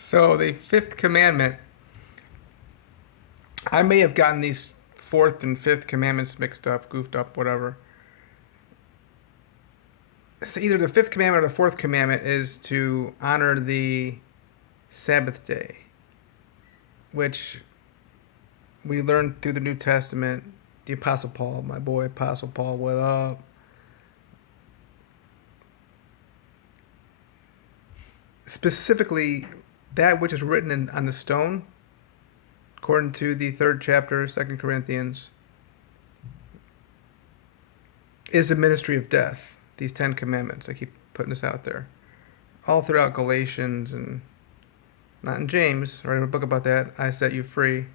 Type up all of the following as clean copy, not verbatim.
So the fifth commandment, I may have gotten these fourth and fifth commandments mixed up, goofed up, whatever. So either the fifth commandment or the fourth commandment is to honor the Sabbath day, which we learned through the New Testament. The Apostle Paul, my boy Apostle Paul, what up? Specifically, that which is written on the stone, according to the third chapter, 2 Corinthians, is the ministry of death. These 10 commandments. I keep putting this out there. All throughout Galatians and not in James. I wrote a book about that. I Set You Free.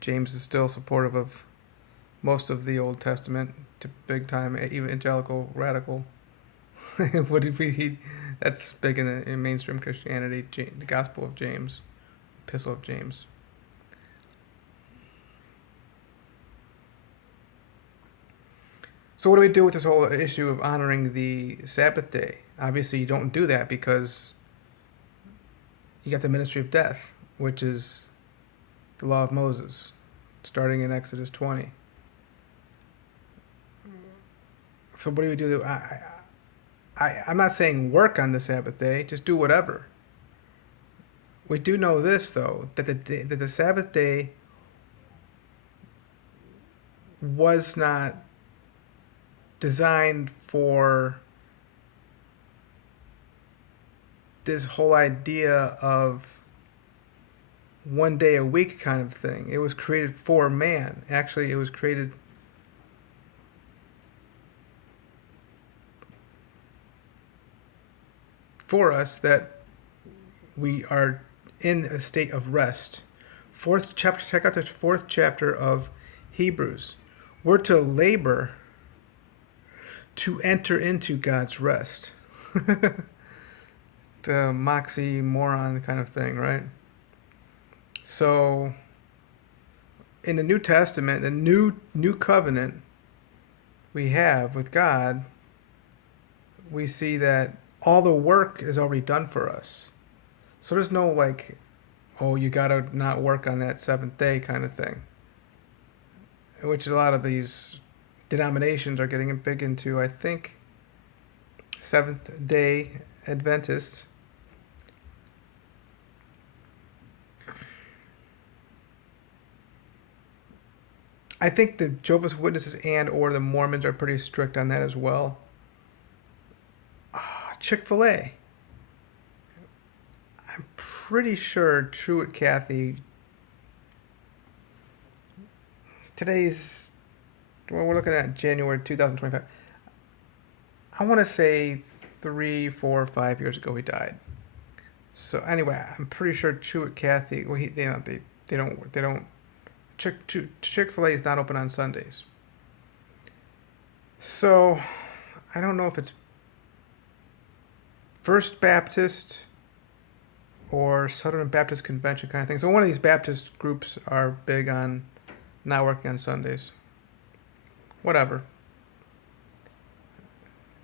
James is still supportive of most of the Old Testament, to big time evangelical radical. What did he? That's big in mainstream Christianity. The Gospel of James, Epistle of James. So what do we do with this whole issue of honoring the Sabbath day? Obviously, you don't do that because you got the ministry of death, which is the law of Moses, starting in Exodus 20. So what do we do? I'm not saying work on the Sabbath day, just do whatever. We do know this, though, that the Sabbath day was not designed for this whole idea of 1 day a week kind of thing. It was created for man. Actually, it was created for us that we are in a state of rest. Fourth chapter, check out the fourth chapter of Hebrews. We're to labor to enter into God's rest. The moxie-moron kind of thing, right? So, in the New Testament, the new covenant we have with God, we see that all the work is already done for us. So there's no like, oh, you gotta not work on that seventh day kind of thing, which a lot of these denominations are getting big into. I think Seventh Day Adventists. I think the Jehovah's Witnesses and or the Mormons are pretty strict on that as well. Chick-fil-A. I'm pretty sure Truett Cathy. Well, we're looking at January 2025. I want to say 3, 4, 5 years ago he died. So anyway, I'm pretty sure Truett Cathy. Well, they don't. Chick-fil-A is not open on Sundays. So I don't know if it's First Baptist or Southern Baptist Convention kind of thing. So one of these Baptist groups are big on not working on Sundays. Whatever.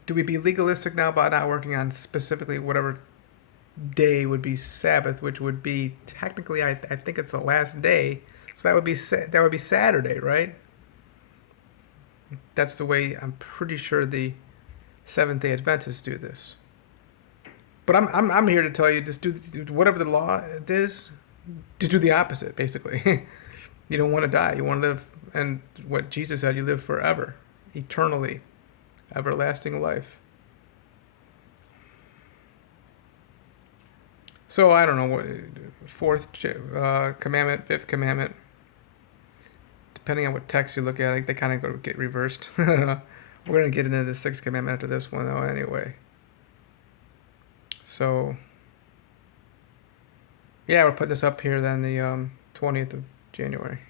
Do we be legalistic now about not working on specifically whatever day would be Sabbath, which would be technically, I think it's the last day, so that would be Saturday, right? That's the way I'm pretty sure the Seventh Day Adventists do this. But I'm here to tell you, just do whatever the law is, to do the opposite, basically. You don't want to die. You want to live, and what Jesus said, you live forever, eternally, everlasting life. So I don't know what fourth commandment, fifth commandment, depending on what text you look at, like they kind of get reversed. We're gonna get into the sixth commandment after this one, though. Anyway, so yeah, we're putting this up here then the 20th of January.